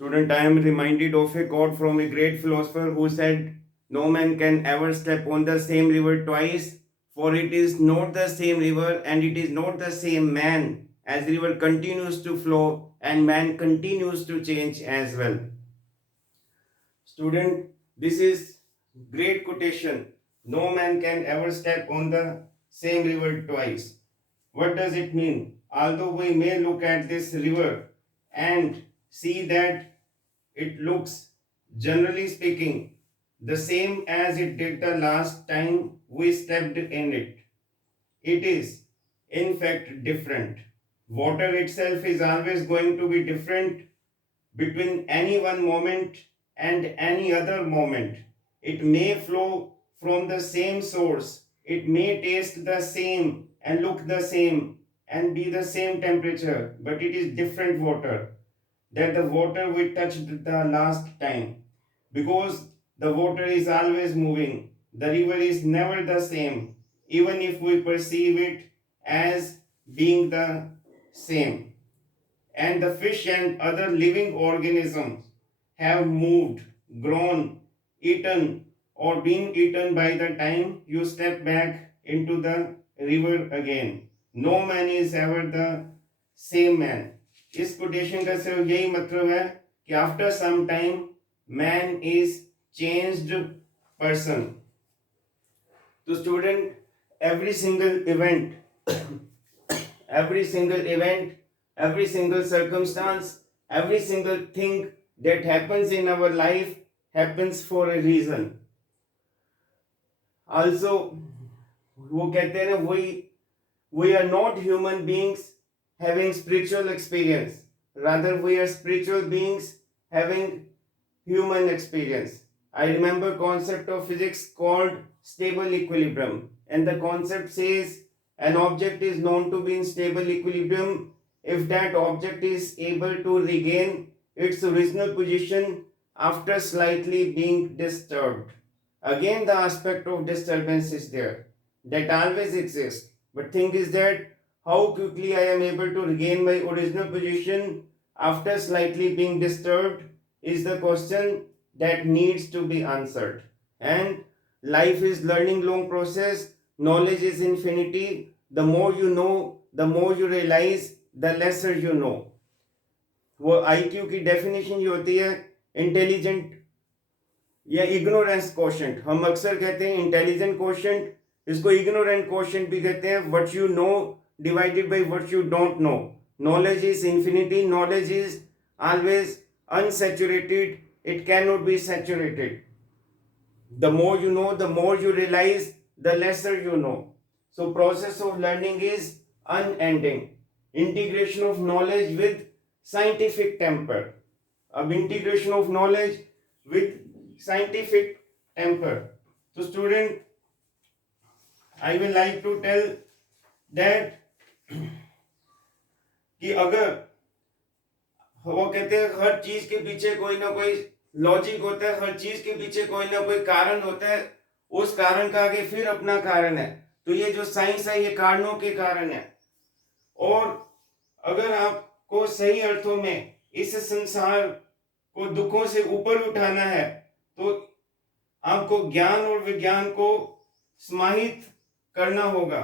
Student, I am reminded of a quote from a great philosopher who said, "No man can ever step on the same river twice, for it is not the same river and it is not the same man, as the river continues to flow and man continues to change as well." Student, this is great quotation. No man can ever step on the same river twice. What does it mean? Although we may look at this river and see that it looks, generally speaking, the same as it did the last time we stepped in it, it is, in fact, different. Water itself is always going to be different between any one moment and any other moment. It may flow from the same source, it may taste the same and look the same and be the same temperature, but it is different water than the water we touched the last time, because the water is always moving. The river is never the same, even if we perceive it as being the same. And the fish and other living organisms have moved, grown, eaten, or been eaten by the time you step back into the river again. No man is ever the same man. इस quotation का सिर्फ यही मतलब है कि after some time man is changed person. तो student, every single event every single event, every single circumstance, every single thing that happens in our life happens for a reason. Also, वो कहते हैं ना, we are not human beings having spiritual experience, rather we are spiritual beings having human experience. I remember concept of physics called stable equilibrium, and the concept says an object is known to be in stable equilibrium if that object is able to regain its original position after slightly being disturbed. Again, the aspect of disturbance is there, that always exists, but thing is that how quickly I am able to regain my original position after slightly being disturbed is the question that needs to be answered. And life is learning long process. Knowledge is infinity. The more you know, the more you realize, the lesser you know. वो IQ की definition ये होती है intelligent या ignorance quotient. हम अक्सर कहते हैं इंटेलिजेंट क्वोशेंट, इसको इग्नोरेंट क्वोशेंट भी कहते हैं. What you know divided by what you don't know. Knowledge is infinity. Knowledge is always unsaturated. It cannot be saturated. The more you know, the more you realize, the lesser you know. So process of learning is unending. Integration of knowledge with scientific temper. अब integration of knowledge with scientific temper. So student, I will like to tell that कि अगर वो कहते हैं हर चीज के पीछे कोई ना कोई लॉजिक होता है, हर चीज के पीछे कोई ना कोई कारण होता है, उस कारण का आगे फिर अपना कारण है. तो ये जो साइंस है ये कारणों के कारण है. और अगर आपको सही अर्थों में इस संसार को दुखों से ऊपर उठाना है तो आपको ज्ञान और विज्ञान को समाहित करना होगा.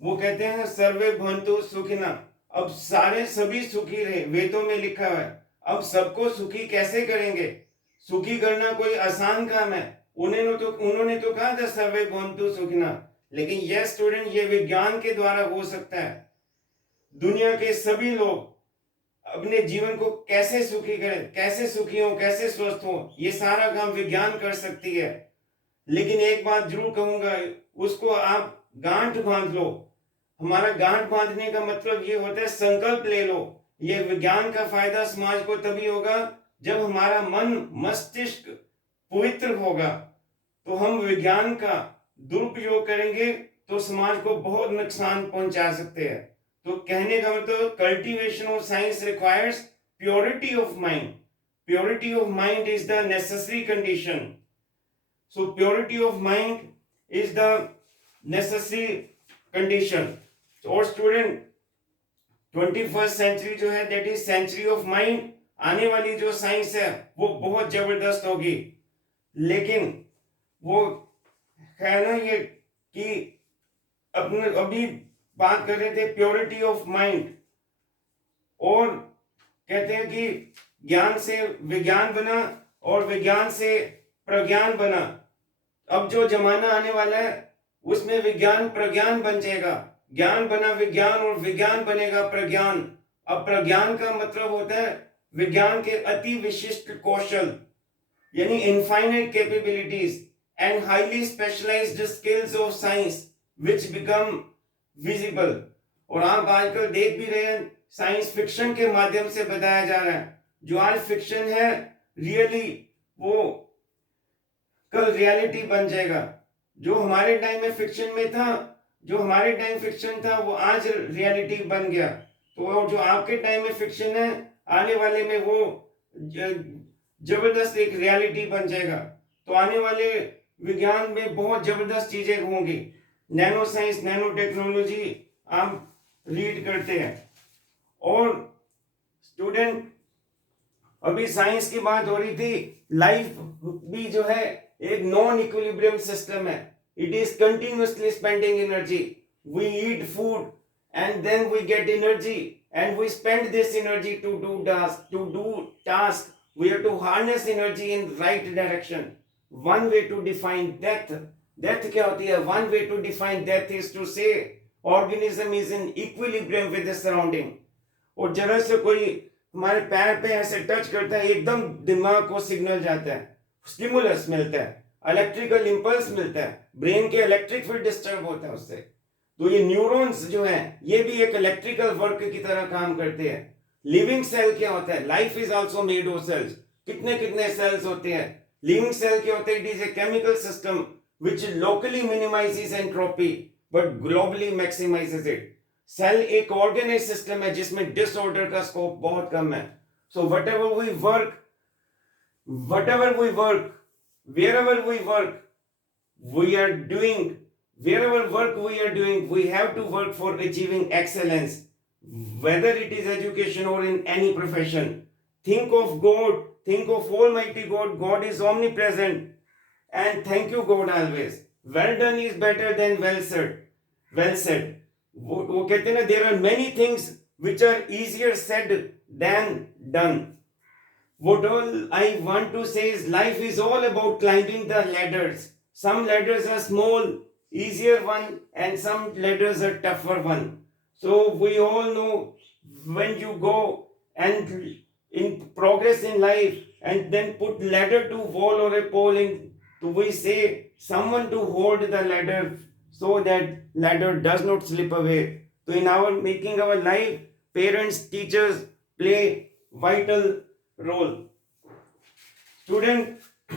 वो कहते हैं सर्वे भवन्तु सुखिना. अब सारे सभी सुखी रहे, वेदों में लिखा है. अब सबको सुखी कैसे करेंगे? सुखी करना कोई आसान काम है? उन्होंने तो कहा था सर्वे भवन्तु सुखिना, लेकिन यह स्टूडेंट ये विज्ञान के द्वारा हो सकता है. दुनिया के सभी लोग अपने जीवन को कैसे सुखी करें, कैसे सुखी हो, कैसे स्वस्थ हो, ये सारा काम विज्ञान कर सकती है. लेकिन एक बात जरूर कहूंगा, उसको आप गांठ बांध लो. हमारा गांठ बांधने का मतलब ये होता है संकल्प ले लो. ये विज्ञान का फायदा समाज को तभी होगा जब हमारा मन मस्तिष्क पवित्र होगा. तो हम विज्ञान का दुरुपयोग करेंगे तो समाज को बहुत नुकसान पहुंचा सकते हैं. तो कहने का मतलब cultivation of science requires purity of mind. Purity of mind is the necessary condition. So purity of mind is the necessary condition. और स्टूडेंट 21st सेंचुरी जो है that is century of mind. आने वाली जो साइंस है वो बहुत जबरदस्त होगी। लेकिन वो है ना ये कि अपने अभी बात कर रहे थे प्योरिटी ऑफ माइंड, और कहते हैं कि ज्ञान से विज्ञान बना और विज्ञान से प्रज्ञान बना। अब जो जमाना आने वाला है उसमें विज्ञान प्रज्ञान बन जाएगा, ज्ञान बना विज्ञान और विज्ञान बनेगा प्रज्ञान। अब प्रज्ञान का मतलब होता है विज्ञान के अति विशिष्ट कौशल, यानी infinite capabilities and highly specialised skills of science which become visible. और आप आजकल देख भी रहे हैं साइंस फिक्शन के माध्यम से बताया जा रहा है, जो आज फिक्शन है रियली वो कल रियलिटी बन जाएगा। जो हमारे टाइम में फिक्शन में था, जो हमारे टाइम फिक्शन था वो आज रियलिटी बन गया। तो जो आपके टाइम में फिक्शन है आने वाले में वो जबरदस्त एक रियलिटी बन जाएगा। तो आने वाले विज्ञान में बहुत जबरदस्त चीजें होंगी। नैनो साइंस, नैनो टेक्नोलॉजी आप रीड करते हैं। और स्टूडेंट अभी साइंस की बात हो रही थी, लाइफ भी जो है एक नॉन इक्विलिब्रियम सिस्टम है। It is continuously spending energy. We eat food and then we get energy and we spend this energy to do task. We have to harness energy in right direction. One way to define death. Death क्या होती है? One way to define death is to say organism is in equilibrium with the surrounding. और जरा से कोई हमारे पैर पे ऐसे टच करता है एकदम दिमाग को सिग्नल जाता है, स्टिमुलस मिलता है, इलेक्ट्रिकल इंपल्स मिलता है, ब्रेन के इलेक्ट्रिक फील्ड डिस्टर्ब होता है उससे। तो ये न्यूरॉन्स जो है ये भी एक इलेक्ट्रिकल वर्क की तरह काम करते हैं। लिविंग सेल क्या होता है? Life is also made of cells. कितने कितने सेल्स होते हैं? लिविंग सेल क्या होता है? It is a chemical system which locally minimizes entropy but globally maximizes it. Cell एक ऑर्गेनाइज सिस्टम है जिसमें डिसऑर्डर का स्कोप बहुत कम है। So whatever we work, wherever we work, we are doing, wherever work we are doing, we have to work for achieving excellence, whether it is education or in any profession. Think of God, think of Almighty God. God is omnipresent, and thank you God always. Well done is better than well said. Well said. वो कहते हैं ना, there are many things which are easier said than done. What all I want to say is life is all about climbing the ladders. Some ladders are small, easier one, and some ladders are tougher one. So we all know when you go and in progress in life and then put ladder to wall or a pole in, so we say someone to hold the ladder so that ladder does not slip away. So in our making our life, parents, teachers play vital role. Student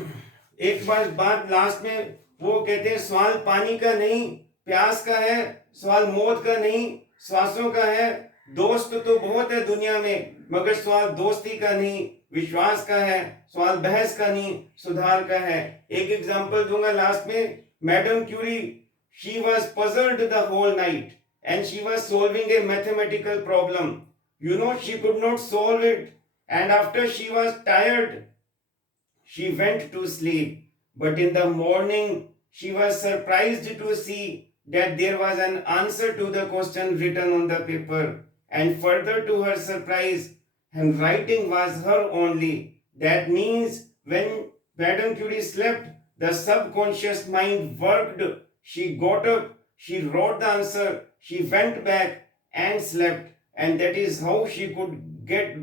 एक बात last में वो कहते हैं सवाल पानी का नहीं प्यास का है, सवाल मौत का नहीं श्वासों का है। दोस्त तो बहुत है दुनिया में मगर सवाल दोस्ती का नहीं विश्वास का है, सवाल बहस का नहीं सुधार का है। एक एग्जांपल दूंगा लास्ट में। Madam Curie, she was puzzled the whole night and she was solving a mathematical problem. You know, she could not solve it. And after she was tired, she went to sleep. But in the morning, she was surprised to see that there was an answer to the question written on the paper. And further to her surprise, handwriting was her only. That means when Madame Curie slept, the subconscious mind worked. She got up, she wrote the answer, she went back and slept, and that is how she could get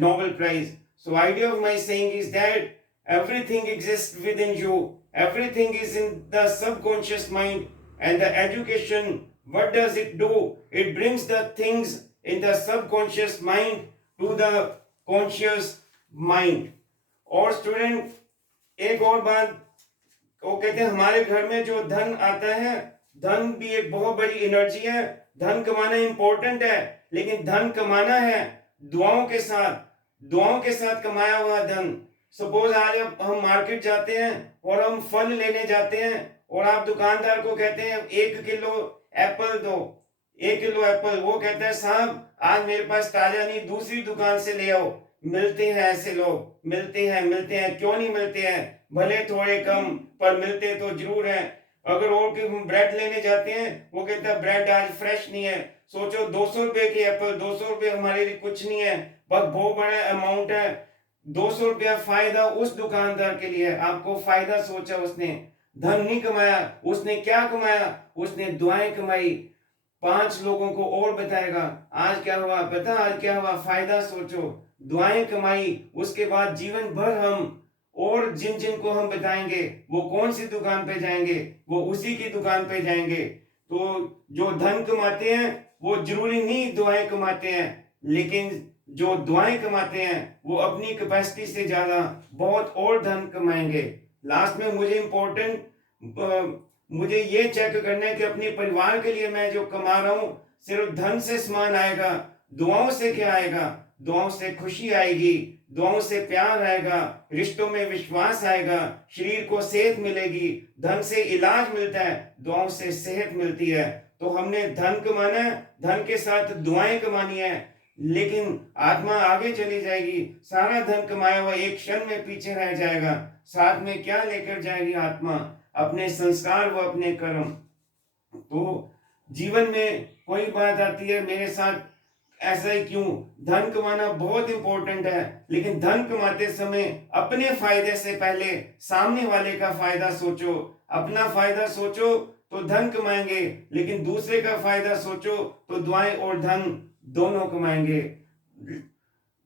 Nobel Prize. So idea of my saying is that everything exists within you, everything is in the subconscious mind, and the education, what does it do? It brings the things in the subconscious mind to the conscious mind. और student एक और बात वो कहते हैं हमारे घर में जो धन आता है, धन भी एक बहुत बड़ी एनर्जी है। धन कमाना इंपॉर्टेंट है लेकिन धन कमाना है दुआओं के साथ कमाया हुआ धन। सपोज आज हम मार्केट जाते हैं और हम फल लेने जाते हैं और आप दुकानदार को कहते हैं 1 किलो एप्पल दो, 1 किलो एप्पल, वो कहता है साहब आज मेरे पास ताजा नहीं, दूसरी दुकान से ले आओ। मिलते हैं ऐसे लोग, मिलते हैं, क्यों नहीं मिलते हैं? भले थोड़े कम, पर मिलते तो जरूर हैं। अगर और के ब्रेड लेने जाते हैं, वो कहता है ब्रेड आज फ्रेश नहीं है। सोचो 200 रुपए की एप्पल, 200 रुपये हमारे लिए कुछ नहीं है, पर बहुत बड़ा अमाउंट है। 200 रुपया फायदा उस दुकानदार के लिए है, आपको फायदा सोचा उसने, धन नहीं कमाया। उसने क्या कमाया? उसने दुआएं कमाई। 5 लोगों को और बताएगा आज क्या हुआ, पता आज क्या हुआ, फायदा सोचो, दुआएं कमाई। उसके बाद जीवन भर हम और जिन जिन को हम बताएंगे वो कौन सी दुकान पे जाएंगे, वो उसी की दुकान पे जाएंगे। तो जो धन कमाते हैं वो जरूरी नहीं दुआएं कमाते हैं, लेकिन जो दुआएं कमाते हैं वो अपनी कैपेसिटी से ज्यादा बहुत और धन कमाएंगे। लास्ट में मुझे इंपॉर्टेंट, मुझे ये चेक करना है कि अपने परिवार के लिए मैं जो कमा रहा हूं, सिर्फ धन से समान आएगा? दुआओं से क्या आएगा? दुआओं से खुशी आएगी, दुआओं से प्यार आएगा, रिश्तों में विश्वास आएगा, शरीर को सेहत मिलेगी। धन से इलाज मिलता है, दुआओं से सेहत मिलती है। तो हमने धन कमाना है, धन के साथ दुआएं कमानी है, लेकिन आत्मा आगे चली जाएगी। सारा धन कमाया हुआ एक क्षण में पीछे रह जाएगा। साथ में क्या लेकर जाएगी आत्मा? अपने संस्कार व अपने कर्म। तो जीवन में कोई बात आती है, मेरे साथ ऐसा ही क्यों? धन कमाना बहुत इंपॉर्टेंट है, लेकिन धन कमाते समय अपने फायदे से पहले सामने वाले का फायदा सोचो। अपना फायदा सोचो तो धन कमाएंगे, लेकिन दूसरे का फायदा सोचो तो दुआएं और धन दोनों कमाएंगे।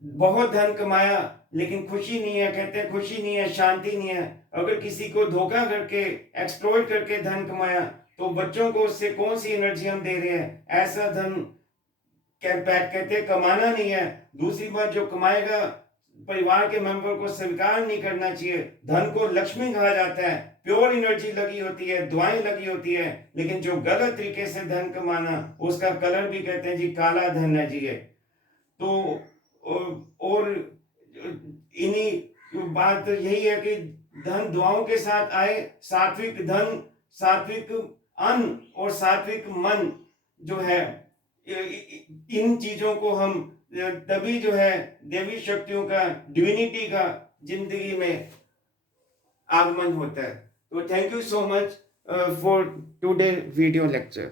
बहुत धन कमाया लेकिन खुशी नहीं है, कहते हैं खुशी नहीं है, शांति नहीं है। अगर किसी को धोखा करके, एक्सप्लॉइट करके धन कमाया, तो बच्चों को उससे कौन सी एनर्जी हम दे रहे हैं? ऐसा धन कहते हैं कमाना नहीं है। दूसरी बात, जो कमाएगा परिवार के मेंबर को स्वीकार नहीं करना चाहिए। धन को लक्ष्मी कहा जाता है, प्योर एनर्जी लगी होती है, दुआएं लगी होती है, लेकिन जो गलत तरीके से धन कमाना, उसका कलर भी कहते हैं जी काला धन है जी है। तो और इन्हीं बात यही है कि धन दुआओं के साथ आए। सात्विक धन, सात्विक अन्न और सात्विक मन जो है, इन चीजों को हम तभी जो है देवी शक्तियों का, डिविनिटी का जिंदगी में आगमन होता है। तो thank you so much for today video lecture.